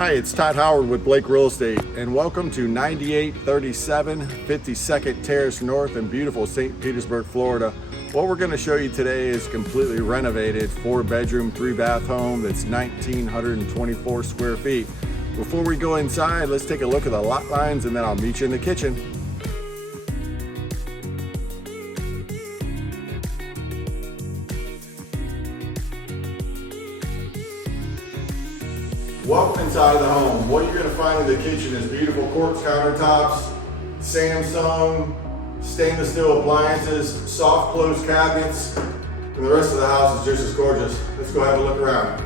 Hi, it's Todd Howard with Blake Real Estate, and welcome to 9837 52nd Terrace North in beautiful St. Petersburg, Florida. What we're going to show you today is completely renovated 4-bedroom, 3-bath home that's 1,924 square feet. Before we go inside, let's take a look at the lot lines and then I'll meet you in the kitchen. Welcome inside of the home. What you're going to find in the kitchen is beautiful quartz countertops, Samsung, stainless steel appliances, soft close cabinets, and the rest of the house is just as gorgeous. Let's go have a look around.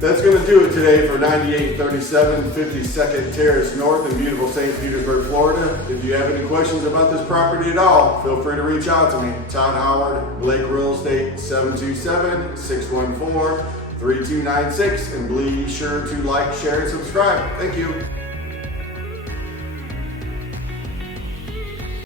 That's going to do it today for 9837 52nd Terrace North in beautiful St. Petersburg, Florida. If you have any questions about this property at all, feel free to reach out to me. Todd Howard, Blake Real Estate, 727-614-3296, and be sure to like, share, and subscribe. Thank you.